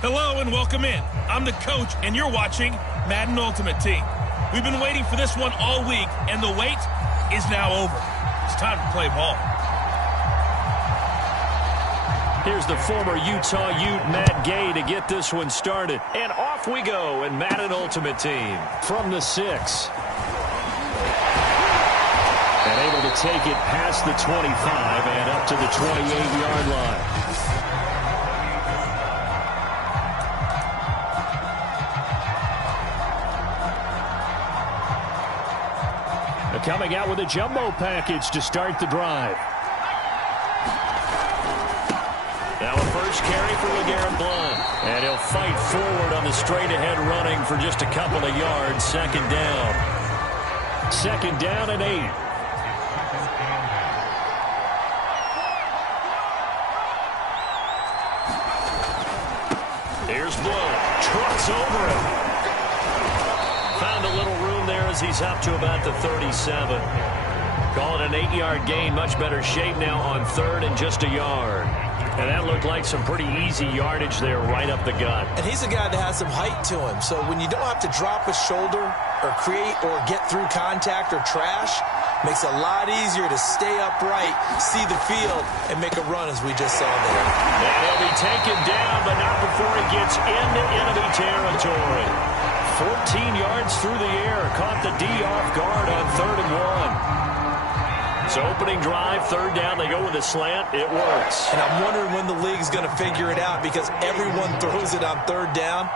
Hello and welcome in. I'm the coach, and you're watching Madden Ultimate Team. We've been waiting for this one all week, and the wait is now over. It's time to play ball. Here's the former Utah Ute, Matt Gay, to get this one started. And off we go in Madden Ultimate Team from the 6. And able to take it past the 25 and up to the 28-yard line. Coming out with a jumbo package to start the drive. Now a first carry for LeGarrette Blount. And he'll fight forward on the straight-ahead running for just a couple of yards. Second down. Second down and 8. Here's Blount. Trucks over him. Found a little room there as he's up to about the 37. Call it an 8-yard gain. Much better shape now on third and just a yard. And that looked like some pretty easy yardage there right up the gut. And he's a guy that has some height to him. So when you don't have to drop a shoulder or create or get through contact or trash, makes it a lot easier to stay upright, see the field, and make a run as we just saw there. And he'll be taken down, but not before he gets into enemy territory. 14 yards through the air. Caught the D off guard on 3rd and 1. So opening drive, third down. They go with a slant. It works. And I'm wondering when the league's going to figure it out because everyone throws it on third down.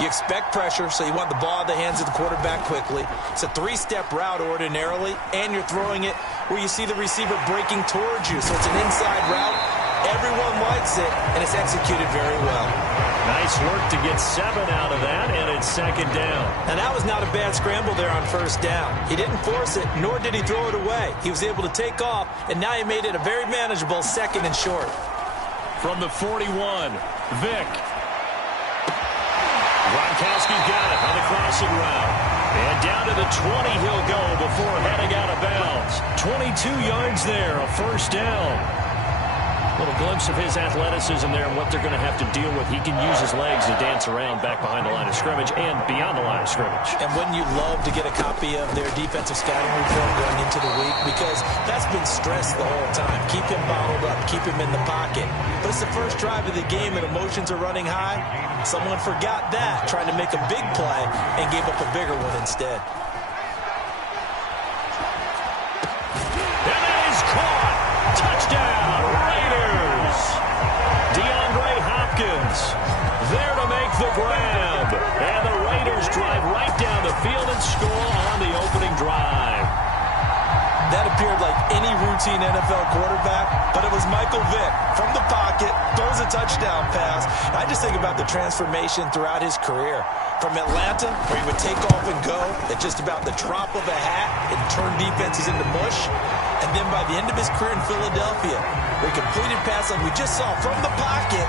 You expect pressure, so you want the ball in the hands of the quarterback quickly. It's a 3-step route ordinarily, and you're throwing it where you see the receiver breaking towards you. So it's an inside route. Everyone likes it, and it's executed very well. Nice work to get 7 out of that, and it's second down. And that was not a bad scramble there on first down. He didn't force it, nor did he throw it away. He was able to take off, and now he made it a very manageable second and short. From the 41, Vick. Gronkowski's got it on the crossing route. And down to the 20 he'll go before heading out of bounds. 22 yards there, a first down. Little glimpse of his athleticism there and what they're going to have to deal with. He can use his legs to dance around back behind the line of scrimmage and beyond the line of scrimmage. And wouldn't you love to get a copy of their defensive scouting report going into the week? Because that's been stressed the whole time. Keep him bottled up. Keep him in the pocket. But it's the first drive of the game and emotions are running high. Someone forgot that, trying to make a big play and gave up a bigger one instead. And that is caught. Touchdown, Raiders. DeAndre Hopkins there to make the grab. And the Raiders drive right down the field and score on the opening drive. That appeared like any routine NFL quarterback, but it was Michael Vick from the pocket, throws a touchdown pass. I just think about the transformation throughout his career. From Atlanta, where he would take off and go at just about the drop of a hat and turn defenses into mush. And then by the end of his career in Philadelphia, where he completed passes like we just saw from the pocket,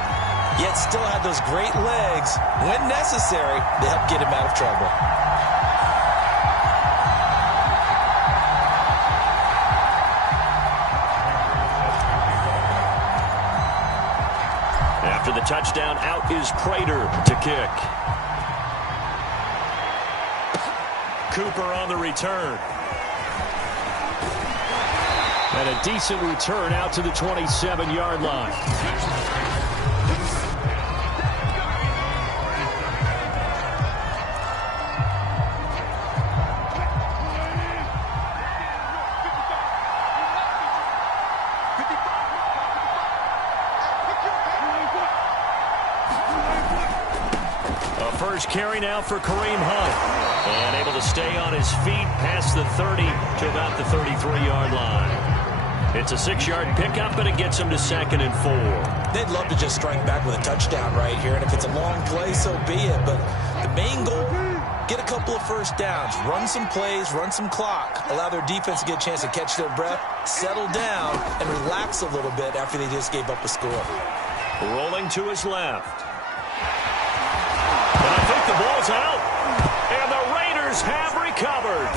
yet still had those great legs, when necessary, to help get him out of trouble. After the touchdown, out is Prater to kick. Cooper on the return. And a decent return out to the 27-yard line. A first carry now for Kareem Hunt. And able to stay on his feet past the 30 to about the 33-yard line. It's a 6-yard pickup, and it gets him to 2nd and 4. They'd love to just strike back with a touchdown right here, and if it's a long play, so be it. But the main goal, get a couple of first downs, run some plays, run some clock, allow their defense to get a chance to catch their breath, settle down, and relax a little bit after they just gave up a score. Rolling to his left. And I think the ball's out. And the Raiders have recovered.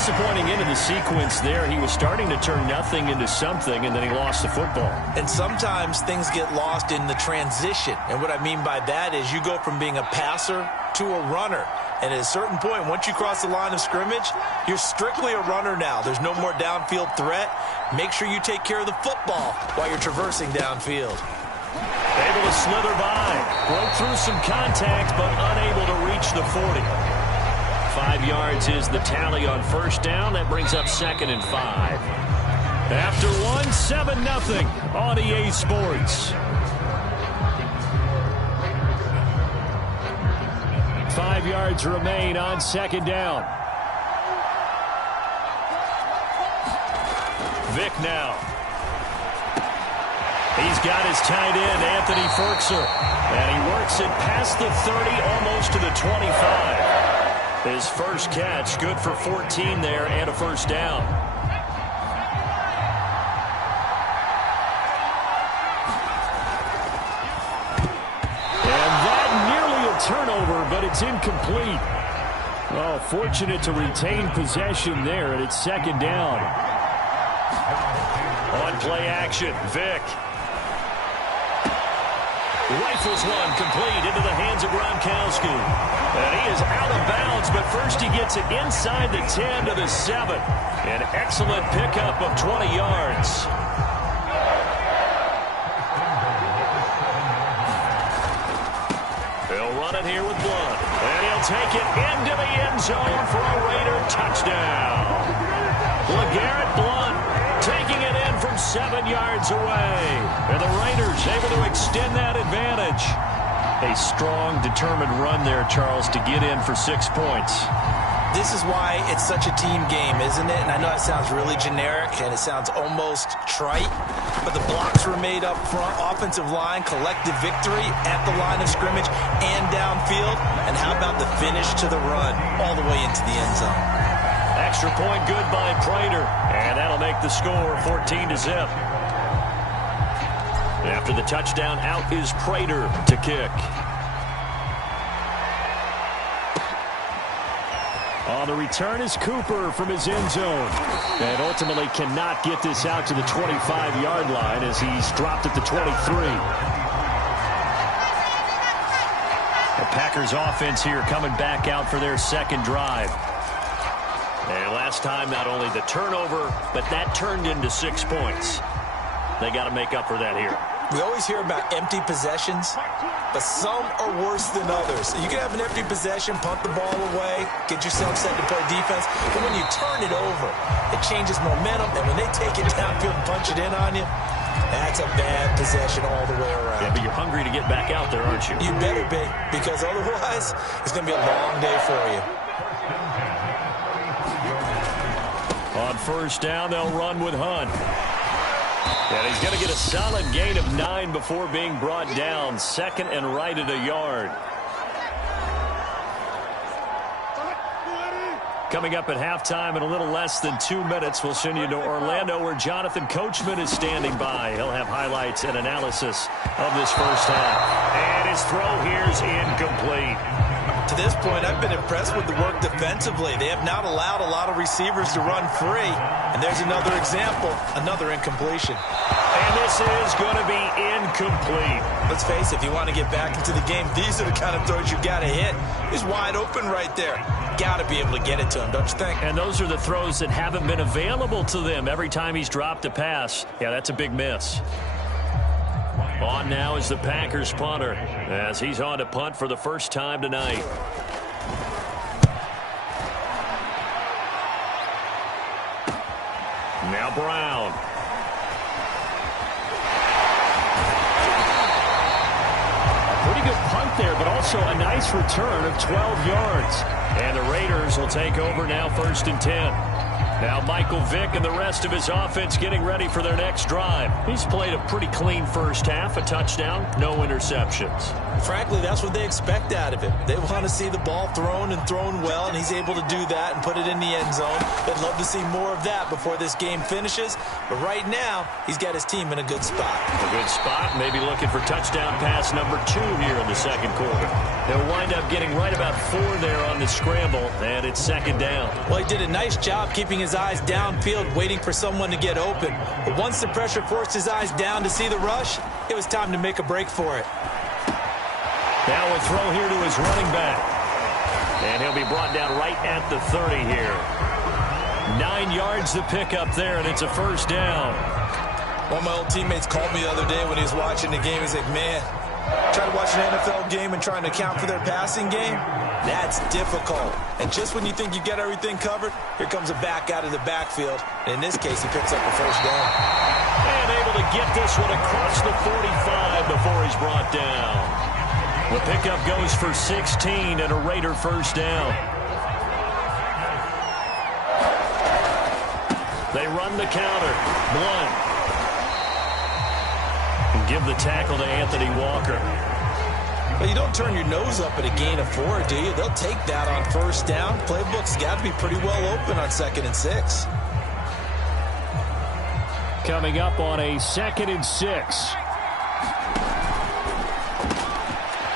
disappointing end of the sequence there. He was starting to turn nothing into something, and then he lost the football. And sometimes things get lost in the transition. And what I mean by that is you go from being a passer to a runner. And at a certain point, once you cross the line of scrimmage, you're strictly a runner now. There's no more downfield threat. Make sure you take care of the football while you're traversing downfield. Able to slither by. Broke through some contact, but unable to reach the 40. 5 yards is the tally on first down. That brings up 2nd and 5. After one, 7-0 on EA Sports. 5 yards remain on 2nd down. Vick now. He's got his tight end, Anthony Ferkser. And he works it past the 30, almost to the 25. His first catch, good for 14 there and a first down. And that nearly a turnover, but it's incomplete. Oh, fortunate to retain possession there, and it's 2nd down. On play action, Vick. Rifles one complete into the hands of Gronkowski. And he is out of bounds, but first he gets it inside the 10 to the 7. An excellent pickup of 20 yards. He'll run it here with Blunt. And he'll take it into the end zone for a Raider touchdown. LeGarrette Blunt taking it in from 7 yards away. And the Raiders able to extend that advantage. A strong, determined run there, Charles, to get in for 6 points. This is why it's such a team game, isn't it? And I know it sounds really generic and it sounds almost trite, but the blocks were made up front, offensive line, collective victory at the line of scrimmage and downfield. And how about the finish to the run all the way into the end zone? Extra point good by Prater, and that'll make the score 14-0. After the touchdown, out is Prater to kick. On the return is Cooper from his end zone. And ultimately cannot get this out to the 25-yard line as he's dropped at the 23. The Packers offense here coming back out for their second drive. And last time, not only the turnover, but that turned into 6 points. They got to make up for that here. We always hear about empty possessions, but some are worse than others. You can have an empty possession, punt the ball away, get yourself set to play defense, but when you turn it over, it changes momentum, and when they take it downfield and punch it in on you, that's a bad possession all the way around. Yeah, but you're hungry to get back out there, aren't you? You better be, because otherwise, it's going to be a long day for you. On first down, they'll run with Hunt. And he's going to get a solid gain of 9 before being brought down. 2nd and right at a yard. Coming up at halftime in a little less than 2 minutes, we'll send you to Orlando where Jonathan Coachman is standing by. He'll have highlights and analysis of this first half. And his throw here is incomplete. To this point, I've been impressed with the work defensively. They have not allowed a lot of receivers to run free. And there's another example, another incompletion. And this is going to be incomplete. Let's face it, if you want to get back into the game, these are the kind of throws you've got to hit. He's wide open right there. Got to be able to get it to him, don't you think? And those are the throws that haven't been available to them every time he's dropped a pass. Yeah, that's a big miss. On now is the Packers punter as he's on to punt for the first time tonight. Now Brown. A pretty good punt there, but also a nice return of 12 yards. And the Raiders will take over now 1st and 10. Now Michael Vick and the rest of his offense getting ready for their next drive. He's played a pretty clean first half, a touchdown, no interceptions. Frankly, that's what they expect out of him. They want to see the ball thrown and thrown well, and he's able to do that and put it in the end zone. They'd love to see more of that before this game finishes, but right now, he's got his team in a good spot. A good spot, maybe looking for touchdown pass number 2 here in the second quarter. They'll wind up getting right about 4 there on the scramble, and it's second down. Well, he did a nice job keeping his eyes downfield, waiting for someone to get open. But once the pressure forced his eyes down to see the rush, it was time to make a break for it. Now a throw here to his running back. And he'll be brought down right at the 30 here. 9 yards to pick up there, and it's a first down. One of my old teammates called me the other day when he was watching the game. He's like, man, trying to watch an NFL game and trying to account for their passing game, that's difficult. And just when you think you get everything covered, here comes a back out of the backfield. And in this case, he picks up a first down. And able to get this one across the 45 before he's brought down. The pickup goes for 16 and a Raider first down. They run the counter. Blunt. And give the tackle to Anthony Walker. Well, you don't turn your nose up at a gain of 4, do you? They'll take that on first down. Playbook's got to be pretty well open on 2nd and 6. Coming up on a 2nd and 6.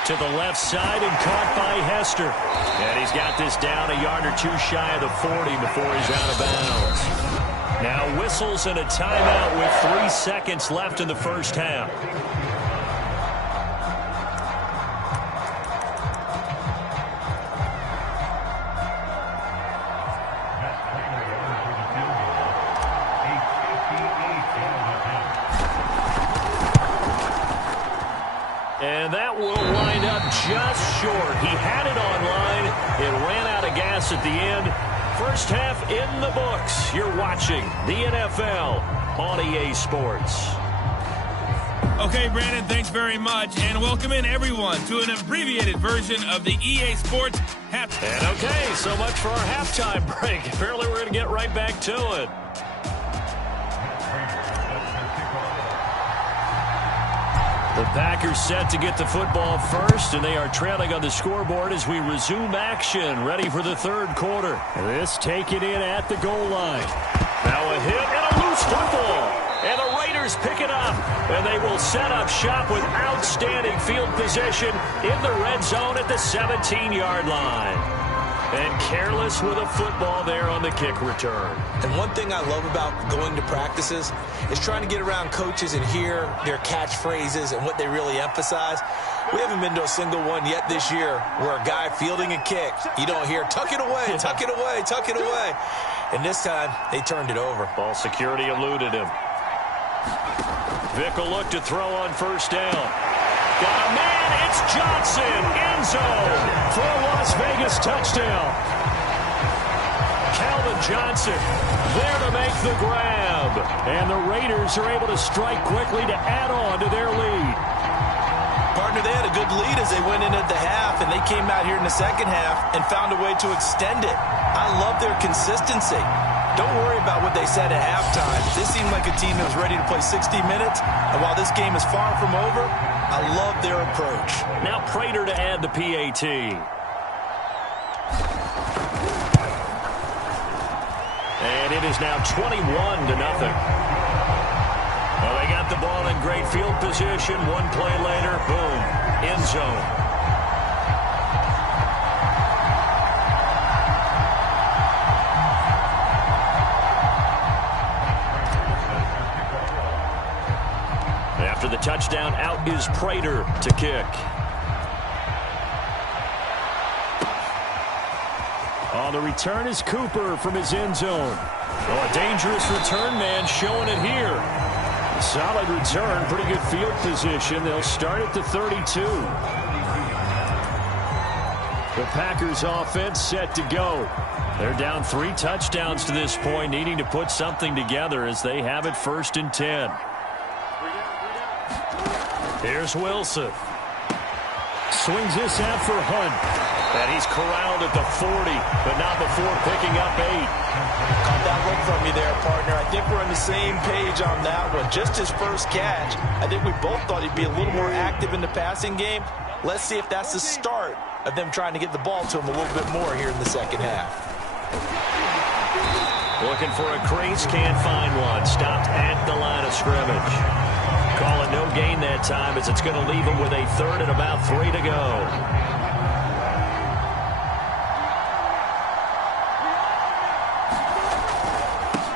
To the left side and caught by Hester. And he's got this down a yard or 2 shy of the 40 before he's out of bounds. Now whistles and a timeout with 3 seconds left in the first half. And that will wind up just short. He had it online. It ran out of gas at the end. First half in the books. You're watching the NFL on EA Sports. Okay, Brandon, thanks very much. And welcome in, everyone, to an abbreviated version of the EA Sports halftime. And okay, so much for our halftime break. Apparently we're going to get right back to it. The Packers set to get the football first, and they are trailing on the scoreboard as we resume action, ready for the third quarter. This taken in at the goal line. Now a hit and a loose football. And the Raiders pick it up, and they will set up shop with outstanding field position in the red zone at the 17-yard line. And careless with a football there on the kick return. And one thing I love about going to practices is trying to get around coaches and hear their catchphrases and what they really emphasize. We haven't been to a single one yet this year where a guy fielding a kick, you don't hear, tuck it away, tuck it away, tuck it away. And this time, they turned it over. Ball security eluded him. Vick will look to throw on first down. Got a man, it's Johnson, end zone for a Las Vegas touchdown. Calvin Johnson there to make the grab. And the Raiders are able to strike quickly to add on to their lead. Partner, they had a good lead as they went in at the half, and they came out here in the second half and found a way to extend it. I love their consistency. Don't worry about what they said at halftime. This seemed like a team that was ready to play 60 minutes, and while this game is far from over, I love their approach. Now Prater to add the PAT. And it is now 21-0. Well, they got the ball in great field position. One play later, boom, end zone. After the touchdown, out is Prater to kick. On the return is Cooper from his end zone. Oh, a dangerous return man showing it here. A solid return, pretty good field position. They'll start at the 32. The Packers offense set to go. They're down 3 touchdowns to this point, needing to put something together as they have it 1st and 10. Here's Wilson. Swings this out for Hunt. And he's corralled at the 40, but not before picking up 8. Caught that from you there, partner. I think we're on the same page on that one. Just his first catch. I think we both thought he'd be a little more active in the passing game. Let's see if that's the start of them trying to get the ball to him a little bit more here in the second half. Looking for a crease, can't find one. Stopped at the line of scrimmage. Call it no gain that time as it's going to leave him with a third and about 3 to go.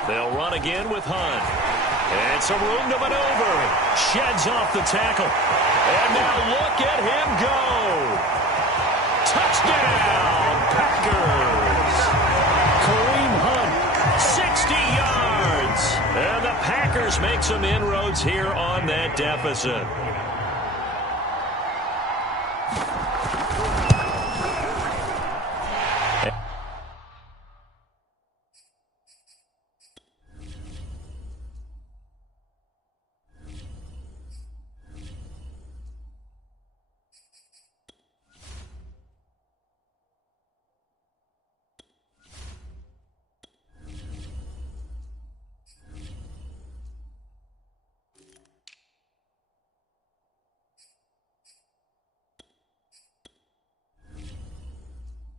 They'll run again with Hunt. And some room to maneuver. Sheds off the tackle. And now look at him go. Touchdown, Packers. Kareem Hunt, 60 yards. And the Packers make some inroads here on that deficit.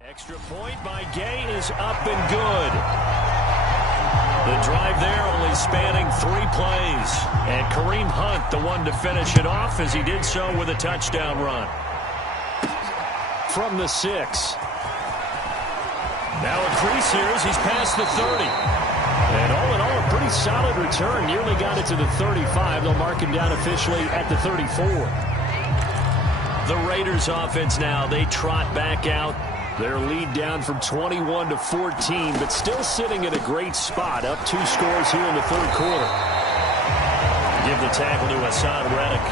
Extra point by Gay is up and good. The drive there only spanning 3 plays. And Kareem Hunt, the one to finish it off as he did so with a touchdown run. From the 6. Now a crease here as he's past the 30. And all in all, a pretty solid return. Nearly got it to the 35. They'll mark him down officially at the 34. The Raiders offense now, they trot back out. Their lead down from 21 to 14, but still sitting in a great spot. Up 2 scores here in the third quarter. Give the tackle to Hassan Reddick.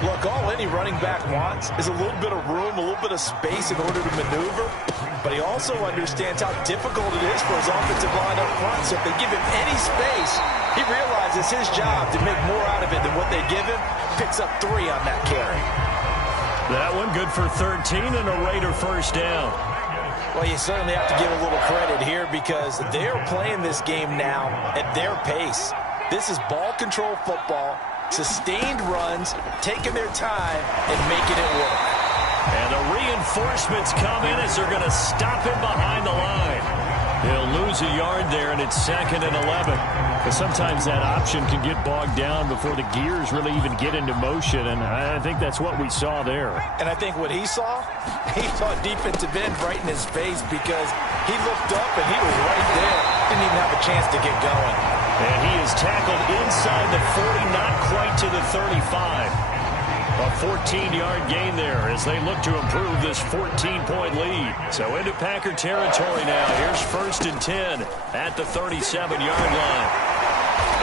Look, all any running back wants is a little bit of room, a little bit of space in order to maneuver. But he also understands how difficult it is for his offensive line up front. So if they give him any space, he realizes his job to make more out of it than what they give him. Picks up 3 on that carry. That one good for 13 and a Raider first down. Well, you certainly have to give a little credit here because they're playing this game now at their pace. This is ball control football, sustained runs, taking their time and making it work. And the reinforcements come in as they're going to stop him behind the line. He'll lose a yard there, and it's 2nd and 11. But sometimes that option can get bogged down before the gears really even get into motion, and I think that's what we saw there. And I think what he saw defensive end right in his face because he looked up and he was right there. Didn't even have a chance to get going. And he is tackled inside the 40, not quite to the 35. A 14-yard gain there as they look to improve this 14-point lead. So into Packer territory now. Here's 1st and 10 at the 37-yard line.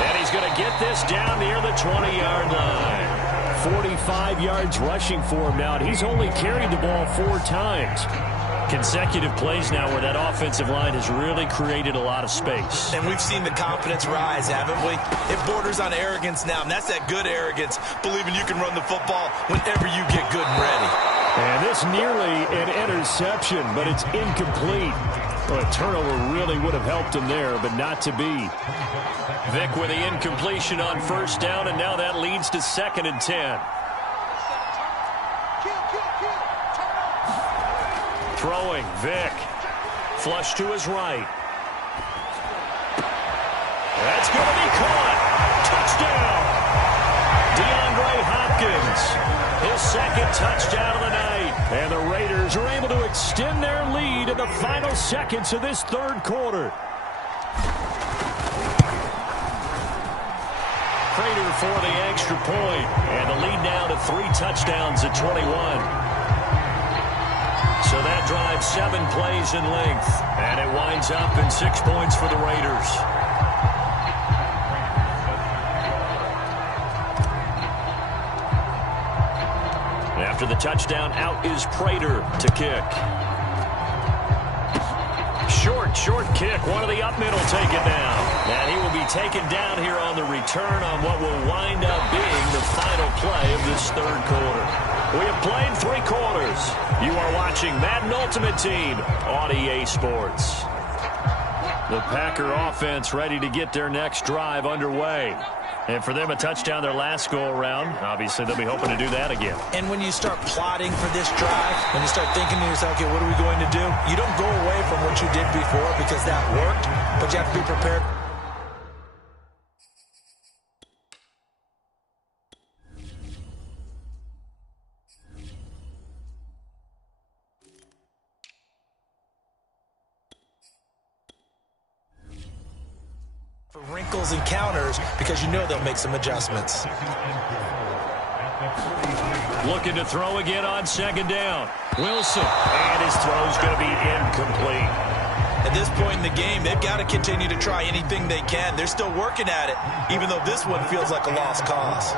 And he's going to get this down near the 20-yard line. 45 yards rushing for him now. He's only carried the ball 4 times. Consecutive plays now where that offensive line has really created a lot of space. And we've seen the confidence rise, haven't we? It borders on arrogance now, and that's that good arrogance, believing you can run the football whenever you get good and ready. And this nearly an interception, but it's incomplete. Well, a turnover really would have helped him there, but not to be. Vic with the incompletion on first down, and now that leads to 2nd and 10. Throwing, Vic. Flush to his right. That's going to be caught. Touchdown. DeAndre Hopkins. His 2nd touchdown of the night. And the Raiders are able to extend their lead in the final seconds of this third quarter. Prater for the extra point. And the lead now to 3 touchdowns at 21. So that drives 7 plays in length. And it winds up in 6 points for the Raiders. After the touchdown, out is Prater to kick. Short kick. One of the up middle take it down. And he will be taken down here on the return on what will wind up being the final play of this third quarter. We have played 3 quarters. You are watching Madden Ultimate Team on EA Sports. The Packer offense ready to get their next drive underway. And for them, a touchdown their last go-around. Obviously, they'll be hoping to do that again. And when you start plotting for this drive, when you start thinking to yourself, okay, what are we going to do? You don't go away from what you did before because that worked, but you have to be prepared. For wrinkles and counters because you know they'll make some adjustments. Looking to throw again on second down. Wilson. And his throw's going to be incomplete. At this point in the game, they've got to continue to try anything they can. They're still working at it, even though this one feels like a lost cause.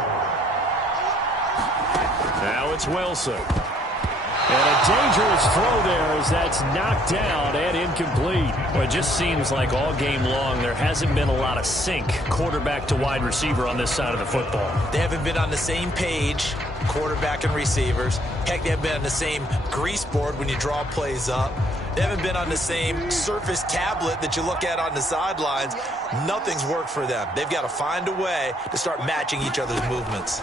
Now it's Wilson. And a dangerous throw there as that's knocked down and incomplete. Well, it just seems like all game long there hasn't been a lot of sync quarterback to wide receiver on this side of the football. They haven't been on the same page, quarterback and receivers. Heck, they haven't been on the same grease board when you draw plays up. They haven't been on the same Surface tablet that you look at on the sidelines. Nothing's worked for them. They've got to find a way to start matching each other's movements.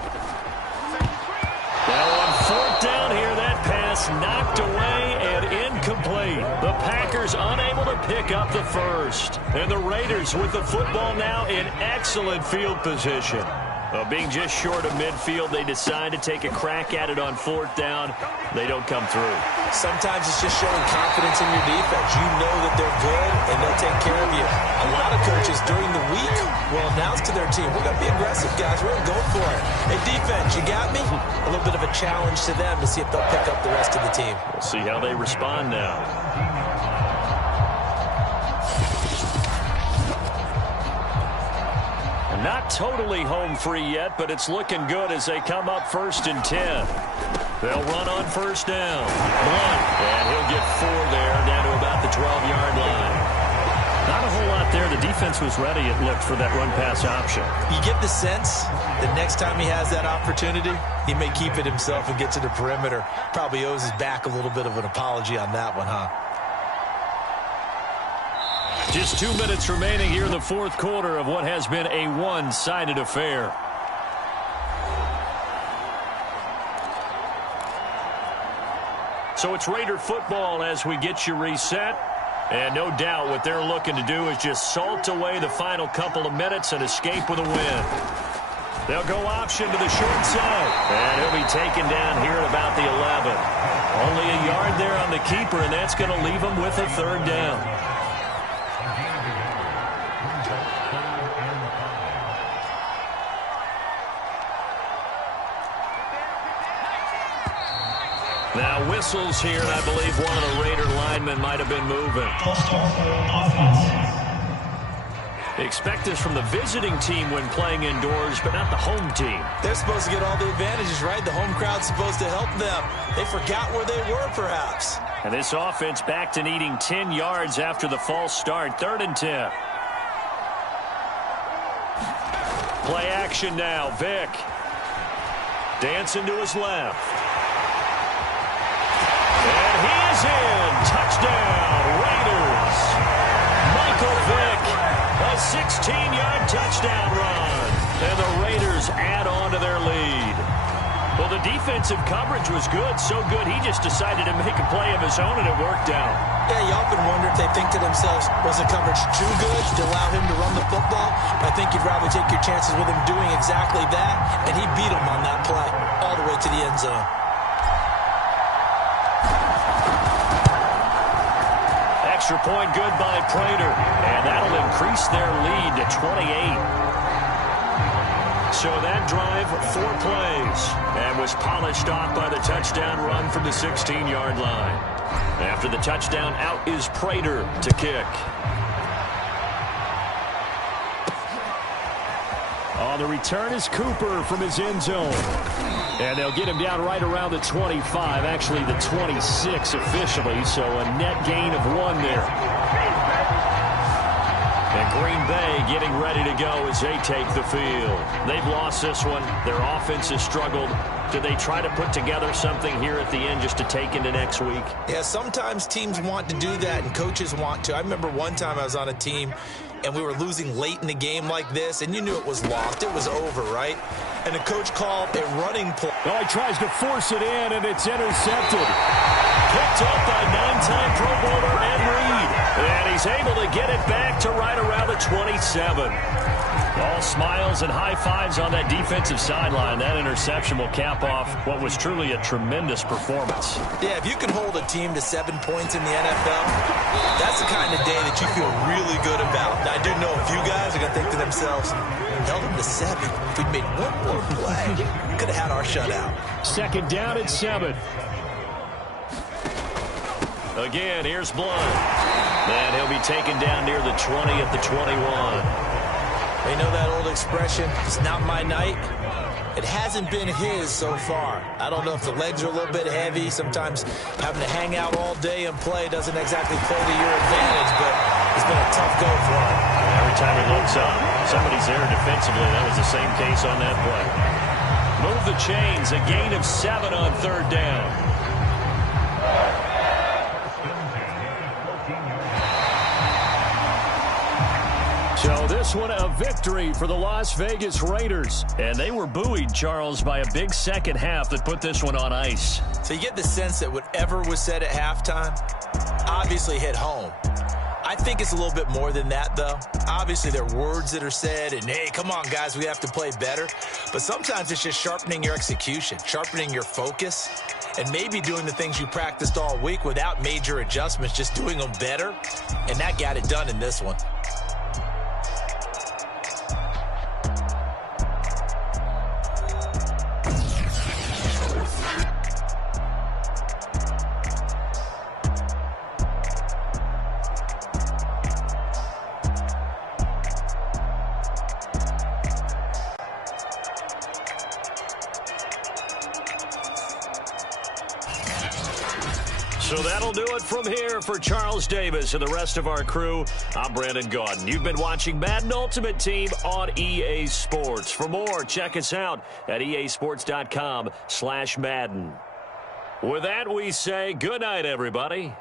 Now on fourth down here, that pass knocked away and incomplete. The Packers unable to pick up the first. And the Raiders with the football now in excellent field position. Being just short of midfield, they decide to take a crack at it on fourth down. They don't come through. Sometimes it's just showing confidence in your defense. You know that they're good, and they'll take care of you. A lot of coaches during the week will announce to their team, we're going to be aggressive, guys. We're going to go for it. Hey, defense, you got me? A little bit of a challenge to them to see if they'll pick up the rest of the team. We'll see how they respond now. Not totally home free yet, but it's looking good as they come up 1st and 10. They'll run on first down. One, and he'll get 4 there, down to about the 12-yard line. Not a whole lot there. The defense was ready, it looked, for that run-pass option. You get the sense that next time he has that opportunity, he may keep it himself and get to the perimeter. Probably owes his back a little bit of an apology on that one, huh? Just 2 minutes remaining here in the fourth quarter of what has been a one-sided affair. So it's Raider football as we get you reset. And no doubt what they're looking to do is just salt away the final couple of minutes and escape with a win. They'll go option to the short side. And he'll be taken down here at about the 11. Only a yard there on the keeper, and that's going to leave him with a third down. Now whistles here, and I believe one of the Raider linemen might have been moving. Expect this from the visiting team when playing indoors, but not the home team. They're supposed to get all the advantages, right? The home crowd's supposed to help them. They forgot where they were, perhaps. And this offense back to needing 10 yards after the false start. 3rd and 10. Play action now. Vick. Dancing to his left. And he is in. Touchdown, Raiders. Michael Vick, a 16-yard touchdown run. And the Raiders add on to their lead. Well, the defensive coverage was good, so good he just decided to make a play of his own, and it worked out. Yeah, you often wonder if they think to themselves, was the coverage too good to allow him to run the football? I think you'd rather take your chances with him doing exactly that, and he beat him on that play all the way to the end zone. Extra point good by Prater, and that'll increase their lead to 28. So that drive, 4 plays, and was polished off by the touchdown run from the 16-yard line. After the touchdown, out is Prater to kick. On the return is Cooper from his end zone. And they'll get him down right around the 25, actually the 26 officially, so a net gain of 1 there. And Green Bay getting ready to go as they take the field. They've lost this one. Their offense has struggled. Do they try to put together something here at the end just to take into next week? Yeah, sometimes teams want to do that and coaches want to. I remember one time I was on a team and we were losing late in the game like this, and you knew it was lost. It was over, right? And the coach called a running play. Oh, he tries to force it in, and it's intercepted. Picked up by 9-time Pro Bowler Ed Reed. And he's able to get it back to right around the 27. All smiles and high fives on that defensive sideline. That interception will cap off what was truly a tremendous performance. Yeah, if you can hold a team to 7 points in the NFL, that's the kind of day that you feel really good about. Now, I do know a few guys are going to think to themselves, held them to 7. If we'd made one more play, could have had our shutout. Second down and 7. Again, here's Blunt. And he'll be taken down near the 20 at the 21. You know that old expression, it's not my night? It hasn't been his so far. I don't know if the legs are a little bit heavy. Sometimes having to hang out all day and play doesn't exactly play to your advantage, but it's been a tough go for him. Every time he looks up, somebody's there defensively. That was the same case on that play. Move the chains, a gain of 7 on third down. So this one a victory for the Las Vegas Raiders. And they were buoyed, Charles, by a big second half that put this one on ice. So you get the sense that whatever was said at halftime obviously hit home. I think it's a little bit more than that, though. Obviously, there are words that are said, and, hey, come on, guys, we have to play better. But sometimes it's just sharpening your execution, sharpening your focus, and maybe doing the things you practiced all week without major adjustments, just doing them better. And that got it done in this one. So that'll do it from here for Charles Davis and the rest of our crew. I'm Brandon Gaudin. You've been watching Madden Ultimate Team on EA Sports. For more, check us out at easports.com/Madden. With that, we say good night, everybody.